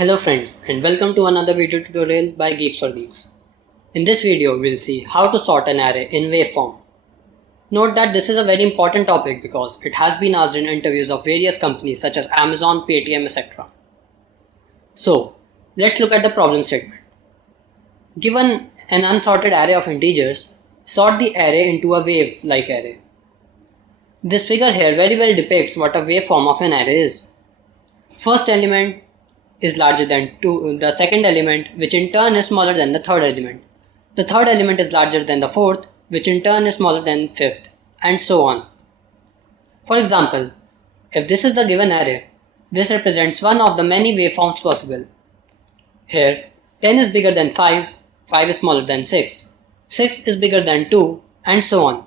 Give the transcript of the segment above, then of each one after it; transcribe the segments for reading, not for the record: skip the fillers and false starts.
Hello friends and welcome to another video tutorial by Geeks4Geeks. In this video we'll see how to sort an array in waveform. Note that this is a very important topic because it has been asked in interviews of various companies such as Amazon, Paytm, etc. So let's look at the problem statement. Given an unsorted array of integers, sort the array into a wave-like array. This figure here very well depicts what a waveform of an array is. First element is larger than the second element, which in turn is smaller than the third element. The third element is larger than the fourth, which in turn is smaller than fifth, and so on. For example, if this is the given array, this represents one of the many waveforms possible. Here, 10 is bigger than 5, 5 is smaller than 6, 6 is bigger than 2, and so on.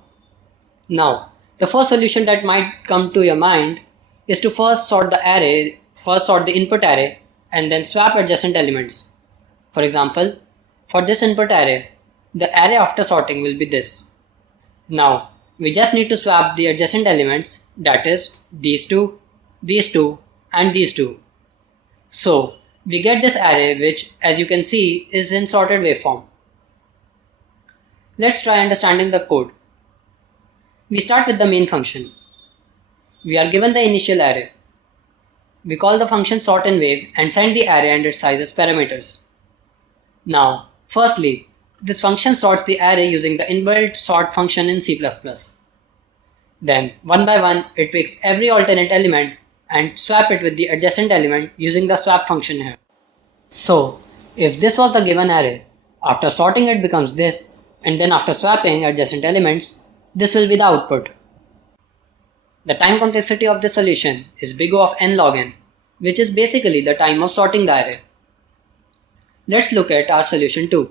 Now, the first solution that might come to your mind is to first sort the input array and then swap adjacent elements. For example, for this input array, the array after sorting will be this. Now, we just need to swap the adjacent elements, that is, these two, and these two. So, we get this array which, as you can see, is in sorted waveform. Let's try understanding the code. We start with the main function. We are given the initial array. We call the function sortInWave and send the array and its size as parameters. Now, firstly, this function sorts the array using the inbuilt sort function in C++. Then, one by one, it picks every alternate element and swap it with the adjacent element using the swap function here. So, if this was the given array, after sorting it becomes this, and then after swapping adjacent elements, this will be the output. The time complexity of this solution is big O of n log n, which is basically the time of sorting the array. Let's look at our solution 2.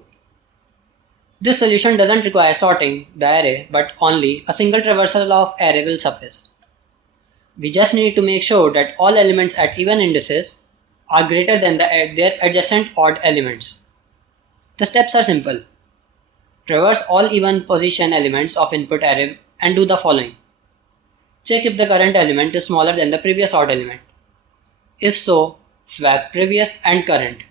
This solution doesn't require sorting the array, but only a single traversal of array will suffice. We just need to make sure that all elements at even indices are greater than their adjacent odd elements. The steps are simple. Traverse all even position elements of input array and do the following. Check if the current element is smaller than the previous odd element. If so, swap previous and current.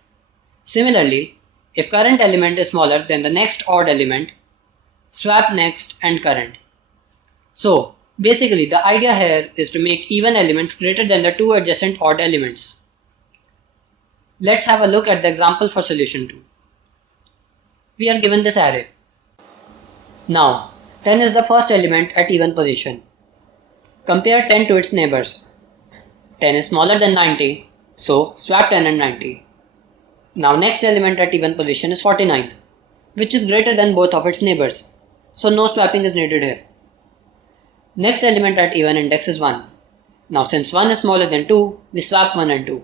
Similarly, if current element is smaller than the next odd element, swap next and current. So, basically the idea here is to make even elements greater than the two adjacent odd elements. Let's have a look at the example for solution 2. We are given this array. Now, 10 is the first element at even position. Compare 10 to its neighbors. 10 is smaller than 90, so swap 10 and 90. Now next element at even position is 49, which is greater than both of its neighbors, so no swapping is needed here. Next element at even index is 1. Now since 1 is smaller than 2, we swap 1 and 2.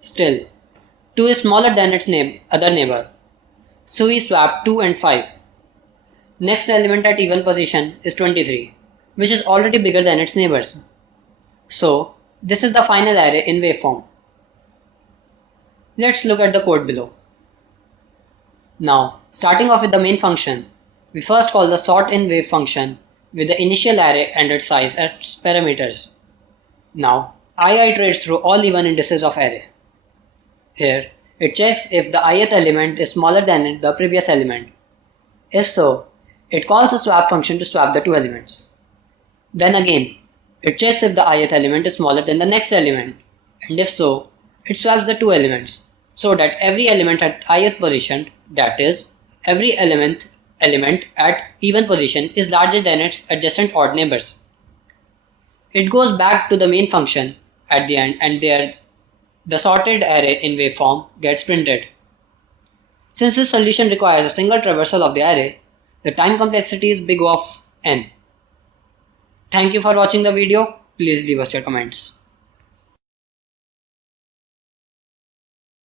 Still, 2 is smaller than its other neighbor, so we swap 2 and 5. Next element at even position is 23, which is already bigger than its neighbors. So, this is the final array in waveform. Let's look at the code below. Now, starting off with the main function, we first call the sortInWave function with the initial array and its size as parameters. Now, I iterates through all even indices of array. Here, it checks if the ith element is smaller than the previous element. If so, it calls the swap function to swap the two elements. Then again, it checks if the ith element is smaller than the next element, and if so, it swaps the two elements, so that every element at ith position, that is, every element at even position is larger than its adjacent odd neighbors. It goes back to the main function at the end, and there the sorted array in waveform gets printed. Since this solution requires a single traversal of the array, the time complexity is big O of n. Thank you for watching the video. Please leave us your comments.